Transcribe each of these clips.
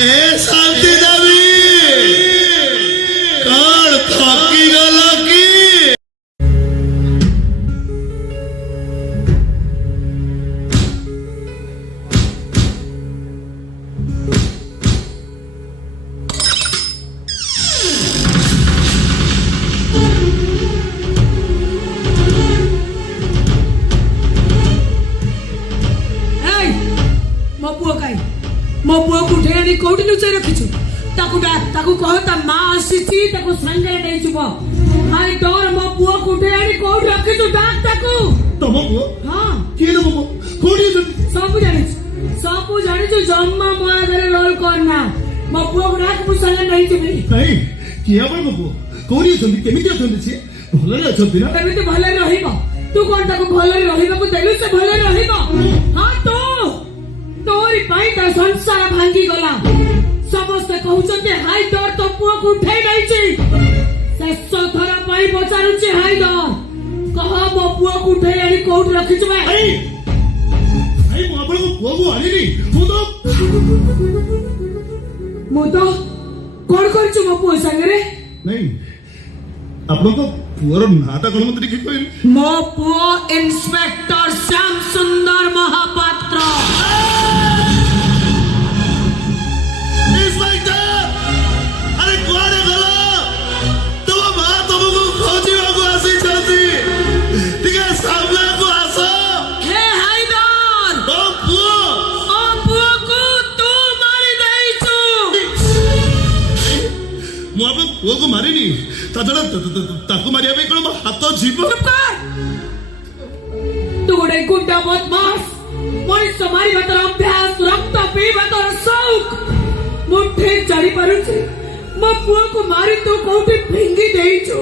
ए शांति देवी कौन थकी गला की मो पुआ को उठे कोठी लुचाई रखिछु ताकू डाक ताकू कह ता मां आसीची ताकू संगे नै जुबो हाय डोर मो पुआ को उठे आनी कोठी रखिछु डाक ताकू तमो पुआ हां के नो मो कोठी सब जानि छु जम्मा मोया घरे रोल करना मो पुआ को डाक मु संगे नै जुबी नहीं किया बड़ मो कोठी जल्दी केमिति अछन छी भले अछन ना केमिति भले रहिबो तू कोन ताकू भले रहिबो को देलु से भले रहिबो हां तो तोरी पाई ता संसार भांगी गला समस्त कहउचते हाय डर तो पुआ को उठै नै छी शेष थरा पाई बचारु छी हाय डर कह मो पुआ को उठै आनी कोठ रखि छु भाई भाई मो आपन को पुआ को आनी नी मो तो कोन कर छु मो पुआ संगे रे नहीं आपन को पुआर नाटा कोन मत लिखि कोइ मो पुआ इंस्पेक्टर श्याम सुंदर महापात्र वो को मारिनी ताजड़ा ताकू मारिया पे कोन हाथ जीव चुप कर तू गोटे गुंडा बदमाश मोर समारी बतर अभ्यास रक्त पी बतर शौक मुठे चढ़ी परुची मो पुआ को मारी तू कोठी फेंगी देइछु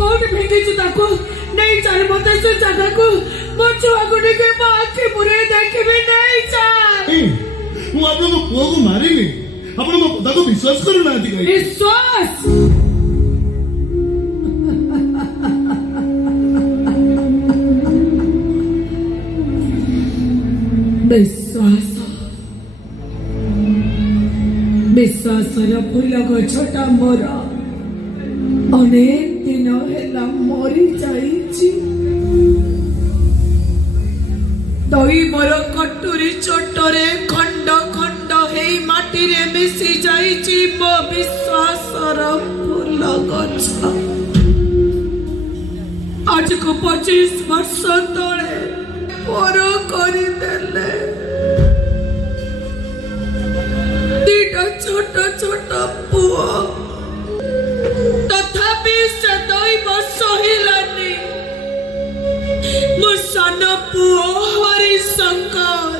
कोठी फेंगी ताको नहीं चल मते से जगह को मो छुआ को के आंखें पुरे देखबे नहीं चल मु आपन को पुआ को मारिनी अपन मो पता को विश्वास करू ना दी विश्वास विश्वास फूल गछटा मोर अनेक दिन हेला मरी जाइछि दई मोर कटुरी चोटरे खंड खंड हेई माटी रे मिसी जाइछि मो विश्वासर फूल गछ आज को 25 वर्ष तले पर करी देले दीटा छोटा छोटा पुआ तथापि से दई वर्ष हिलानी मो सान पुआ हरिशंकर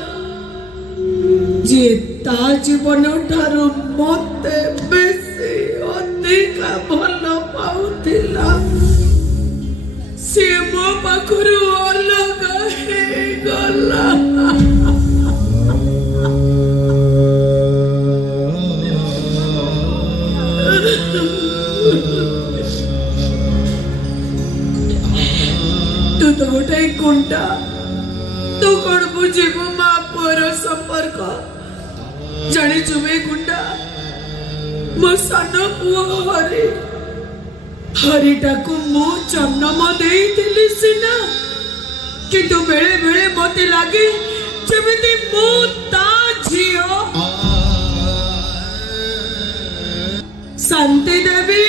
जे ता जीवन ठारू मते बेसी अधिका भल पाउथिला से मो पाखरु अलग हे गला तू तो गोटे गुंडा तू कौन बुझेबू माँ पुअर संपर्क जानी चुमे गुंडा मो सान पुआ हरि हरिटा को मो जन्म देइथिली सिना किंतु बेले बेले मते लागे जेमिति मो ता झियो शांति देवी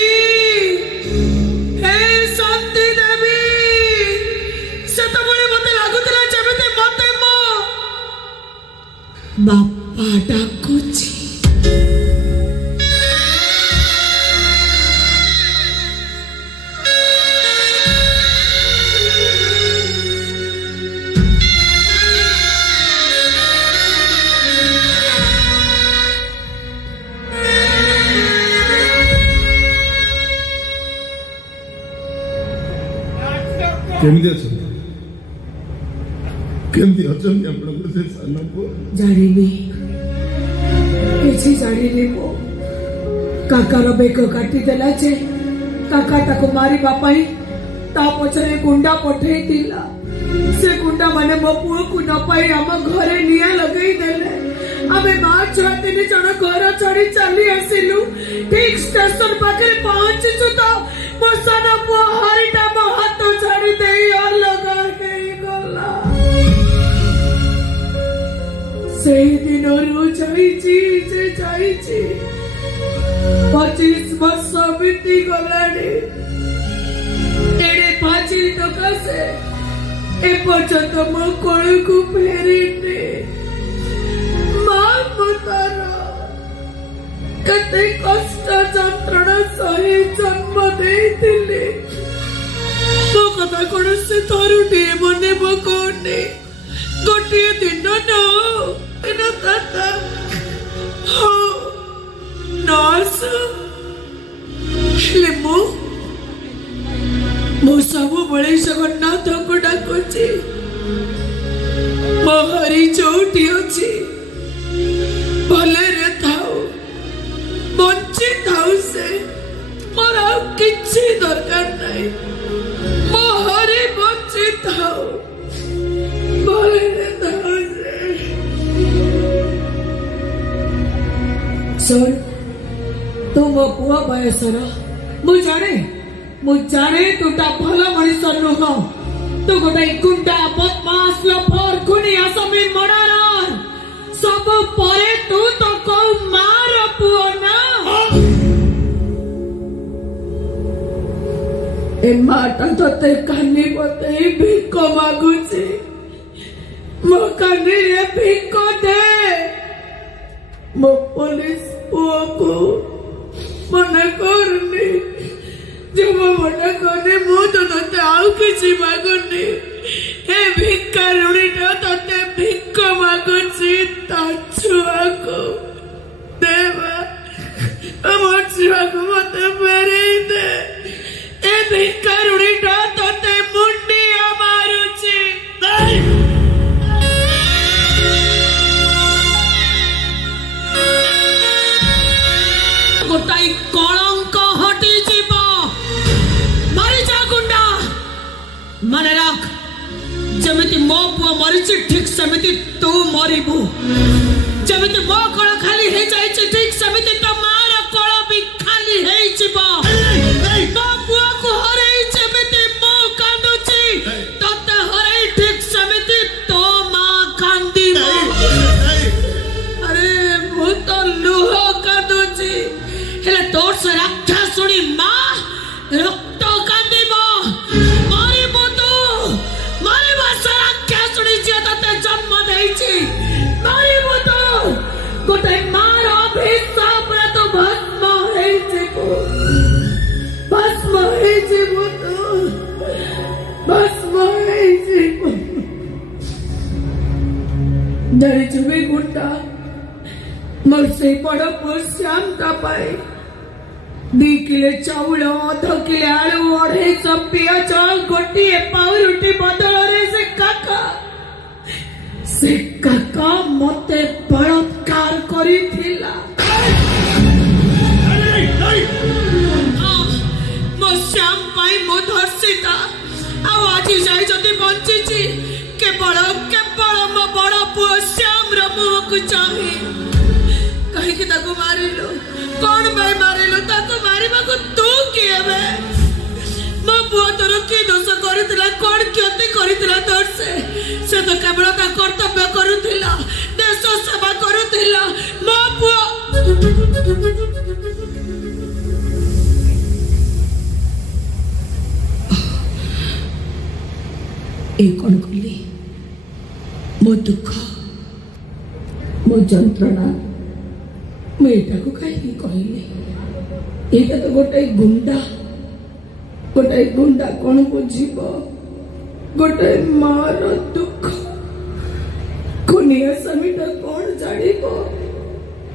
बापा डाकुची केमिति अछन केमिति अछन आपण से साना को जानिनी किसी जानिनी मो काकार बेक काटी देला जे काका ताको मारी बापाई ता पछरे गुंडा पठेई दिला से गुंडा माने मो पुओ को न पाई हम घरे निया लगई देले आमे मां छुआ 3 जण घर छाड़ी चली आसिलु ठीक स्टेशन पाखे पहुंचीचु तो मो साना पुआ हरिटा मो हाथ छाड़ी देई अलगा हेई गला सेई दिनरु जाईची 25 वर्ष बीती गलानी एड़े पाचिल टका से ए पर्यंत मो कोल को फेरीने मां मुतारा कते कष्ट जंत्रणा सही जन्म देइथिले तो कथा कोन से थरुटे मने बकोने गोटे दिन न दिन ताता हो नर्स ले मो सब बड़े जगन्नाथ को डाकुची मो हरि चौटी अच्छी भले रे थाओ बंची थाओ से मोर किछि दरकार नहीं मो हरि बंची थाओ भले रे थाओ से सुन तू मो पुआ बयसर मु जाने तुटा भल मनीष नुह तू गोटे गुंडा बदमाश लफर खुनी असमी मर्डरर सब परे तू तो को मार पुओ ना ए माटा तते कानी बते भिक मागुची मो कानी रे भिक दे मो पुलिस पुओ को मना करनी जब मना करने मु तो तते आउ किछि मागुनी हे भिकारुणीटा तते भिक मागुची ता छुआ को देवा हमर छुआ को मते फेरे दे ए भिकारुणीटा तते मुंडिया मारुची गोटाई कलंक हटी जीव मरी जा गुंडा माने रख जमिति मो पुआ मरीची ठीक समिति तू मरीबू जमिति मो कळ खाली हे जाईची ठीक समिति तो मार कळ भी खाली हे जीव तो पुआ को हरई जमिति मो कांदुची तते हरई ठीक समिति तो मां कांदी अरे मो तो लुह कांदुची हेले तोर से रक्षा सुनी मां रक्त कांदीब मारिबो तू मारिबो से रक्षा सुनी जे तते जन्म देइची मारिबो तू गोटे मार अभिशाप रे तो भस्म हेइची को भस्म हेइची को तू भस्म हेइची को डरी जुबे गुंडा मोर से बड़ श्याम का पाए 2 किलो चाउल 2 किलो आलू 250 पियाज गोटे पाउरुटी बदल से काका मते बलात्कार करिथिला मो श्याम पाई मो धर्षिता आज जाई जदि बंचीची केवल मो बड़ पुओ श्याम रो मुह को चाहे कहीं ताको मारिलो कौन भाई मारिलो ताको मारिबा को तू किए बे मो पुओ तोर की दोष करितला कोन क्षति करितला तोर से तो केवल ता कर्तव्य करुथिला देश सेवा करुथिला मो पुओ ए कोन कली मो दुख मो जंत्रणा मेटा को कहीं कहले एटा तो गोटे गुंडा कौन बुझीब गोटे मार दुख खुनिया समीटा कौन जानिब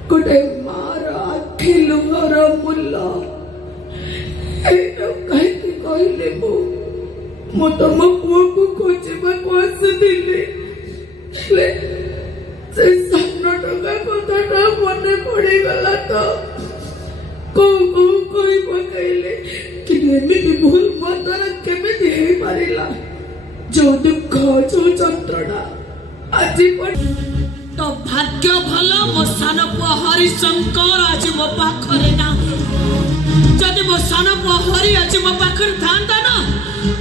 गोटे मार आखि लुहर मूल्य एटा कहीं कहले मो तो मो पुओ को खोजिबा को आसिथिले से सामना टका कथाटा मने पड़ी गला तो कोई पकैले कि एमिति भूल मतर केमिति हे पारिला जो दुख जो जंत्रणा आज पर तो भाग्य भाग्य भल मो सान पुआ हरिशंकर आज मो पाखरे ना जदि मो सान पुआ हरि आज मो पाखरे थांता ना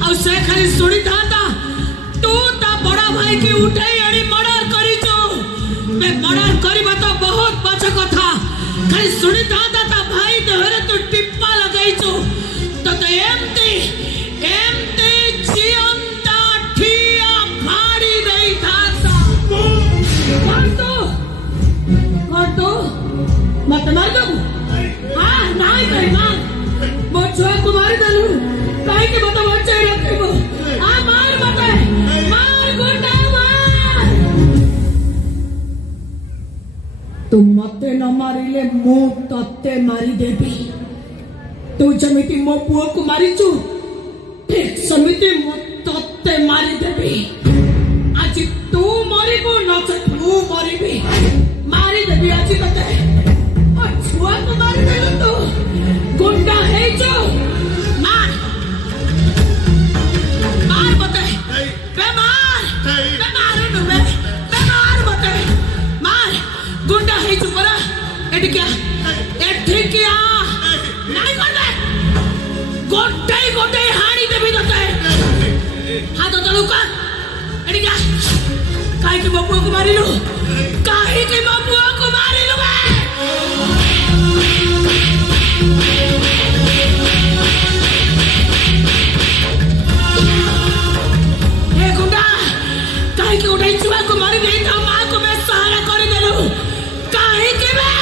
आ से खाली सुनी थांता तू ता बड़ा भाई की उठाई आनी मर्डर करिचो मैं मर्डर करबा तो बहुत पछ कथा खाली सुनी थांता ता भाई देहरे तू टिप्पा लगाइचो तो एमती एमती जियंता ठिया फाड़ी देई थांता कर दो मत मार दो हाँ नहीं करी मार वो छुआ को मार दलू काहे के बता बच्चे रखे को हाँ मार बता मार गुंडा मार तुम मते न मारिले मो तत्ते मारी देबी तू जमिति मो पुओ को मारिचु ठीक समिति मो तत्ते मारी देबी आज तू मरिबो न तू मरिबी मारी देबी आज तते और छुआ को मारी देलु तू गुंडा है जो मार मार बते बे मार नु बे मार बते मार गुंडा है जो परा एट क्या नहीं कर दे गोटे हाड़ी देबी तते हाथ तो लुका एट क्या काहे के बाबू को मारिलु काहे के बाबू को मारिलु बे ए गुंडा काहे के उठाई छुआ को मारी दे था मां को मैं सहारा कर देलु काहे के बे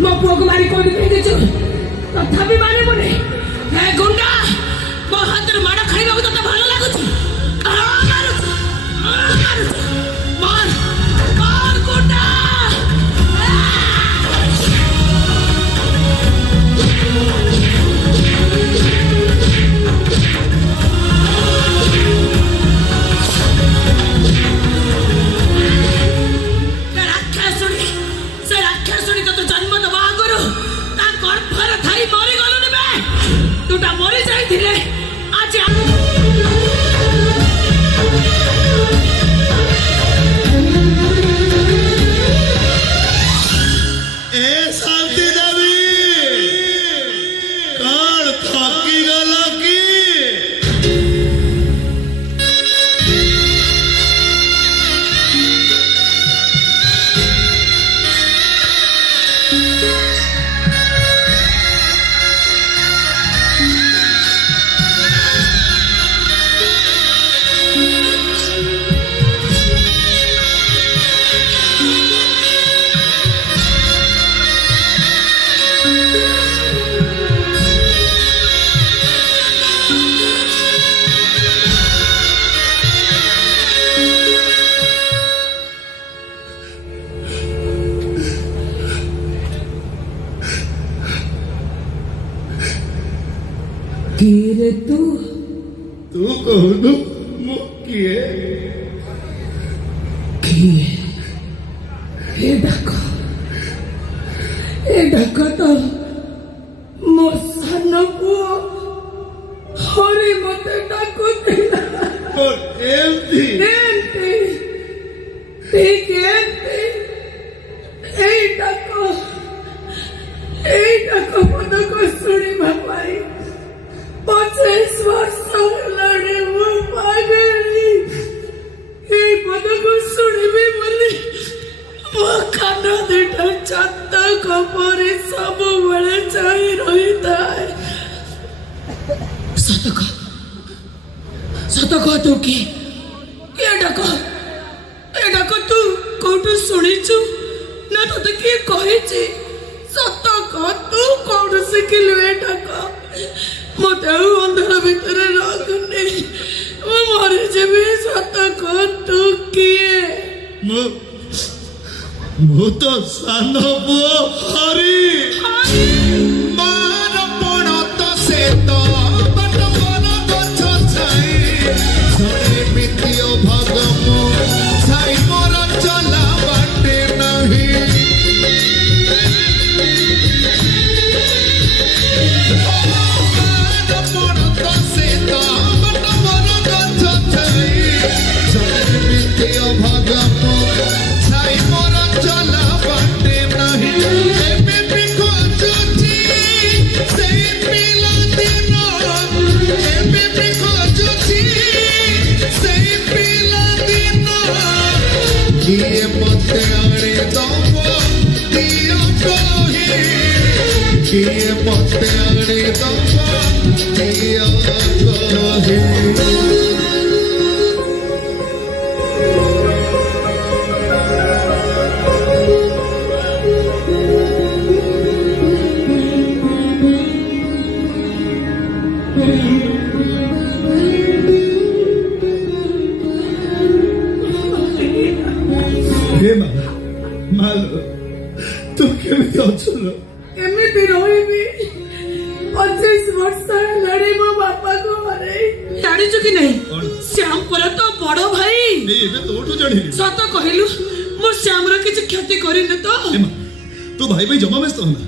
मो पुओ को मारी कोडी फेंके छु तथापि माने बने ए गुंडा मो हाथ माड़ खाइबा को तते भलो लागु छु मार मार गुंडा कीरे तू कहू मुकिए ए डाक तो मो सान पुओ हरि मते डाकुथिला एमती ठीक एमती এই ডাক পদ को सुनी भाई 25 वर्ष लड़े वो पागली ए पद को सुनिबे बोली वो कान दिटा छत खपरी सब बेले चाहि रहिता है सतक तू के डाक तू ତତେ କିଏ କହିଛି ସତ କହ ତୁ କଣ ଶିଖିଲୁ ଏଟାକ ମତେ ଆଉ ଅନ୍ଧାର ଭିତରେ ରଖୁନି ମୁଁ ମରିଯିବି ସତ କହ ତୁ କିଏ ମୁଁ ତ ସାନ ପୁଅ ହରି ମାର ପଣ ତ ସେ ତ ବାଟ ମନ ଗଛ ଛାଇ ଥରେ ମିତିଓ ଭଗମ ଛାଇ ମୋର ଚଲା ବାଟେ ନାହିଁ ମାର ପଣ ତ ସେ ତ ବାଟ ମନ ଗଛ ଛାଇ ଥରେ ମିତିଓ ଭଗମ ଛାଇ ମୋର ଚଲା ବାଟେ ନାହିଁ ଏବେ ବି ଖୋଜୁଛି ସେଇ ପିଲା ଦିନ ଏବେ ବି ଖୋଜୁଛି ସେଇ ପିଲା ଦିନ କିଏ ମତେ ଆଣି ଦବ ଦିଅ କହି କିଏ ମତେ ଆଣି ଦବ ଦିଅ କହି ହେ ମାଲୋ ତୁ କେମିତି ଅଛୁ ଲୋ? କେମିତି ରହିବି 25 ବର୍ଷ ହେଲାଣି ମୋ ବାପାକୁ ହରେଇ ଜାଣିଛୁ କି ନାହିଁ ଶ୍ୟାମ ପରା ତ ବଡ ଭାଇ ଏଇ ଏବେ ତୋଠୁ ଜାଣିଲି ସତ କହିଲୁ ମୋ ଶ୍ୟାମର କିଛି କ୍ଷତି କରିନି ତ ହେ ମା ତୁ ଭାଇ ପାଇଁ ଜମା ବ୍ୟସ୍ତ ହନା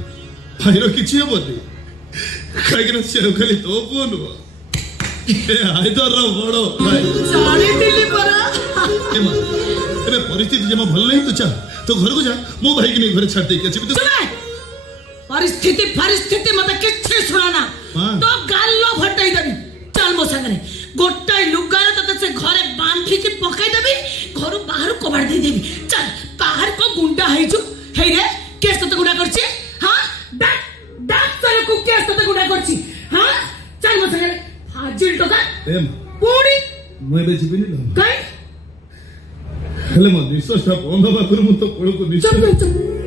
ଭାଇର କିଛି ହବନି କାହିଁକିନା ସେ ଆଉ ଖାଲି ତୋ ପୁଅ ନୁହଁ ଏ ହାଇଦରର ବଡ ଭାଇ ଜାଣିଥିଲି ପରା ହେ ମା ଏବେ ପରିସ୍ଥିତି ଜମା ଭଲ ନାହିଁ ତୁ ଚା ତୋ ଘରକୁ ଯା ମୋ ଭାଇକି ନେଇ ଘରେ ଛାଡି ଦେଇକି ଆସିବି ତୁ ଶୁଣେ ପରିସ୍ଥିତି ମତେ କିଛି ଶୁଣାନା ହଁ। ତ ଗାଲ ଫଟାଇ ଦେବି ଚାଲ ମୋ ସାଙ୍ଗରେ ଗୋଟାଏ ଲୁଗାରେ ତତେ ସେ ଘରେ ବାନ୍ଧିକି ପକାଇ ଦେବି ଘରୁ ବାହାରୁ କବାଟ ଦେଇଦେବି ଚାଲ ବାହାର କ ଗୁଣ୍ଡା ହେଇଛୁ ହେଇରେ କେସ୍ ତତେ ଗୁଣ୍ଡା କରିଛି ହଁ ଡାକ୍ତରକୁ କେସ୍ ତତେ ଗୁଣ୍ଡା କରିଛି ହଁ ଚାଲ ମୋ ସାଙ୍ଗରେ ହାଜିର ଟଙ୍କା ହେ ମା ପୁଣି ମୁଁ ଏବେ ଯିବିନି ଲୋ କାଇଁ ହେଲେ ମୋ ନିଶ୍ୱାସଟା ବନ୍ଦ ହେବା ପୂର୍ବରୁ ମୁଁ ତୋ କୋଳକୁ ନିଶ୍ଚୟ ଚଲ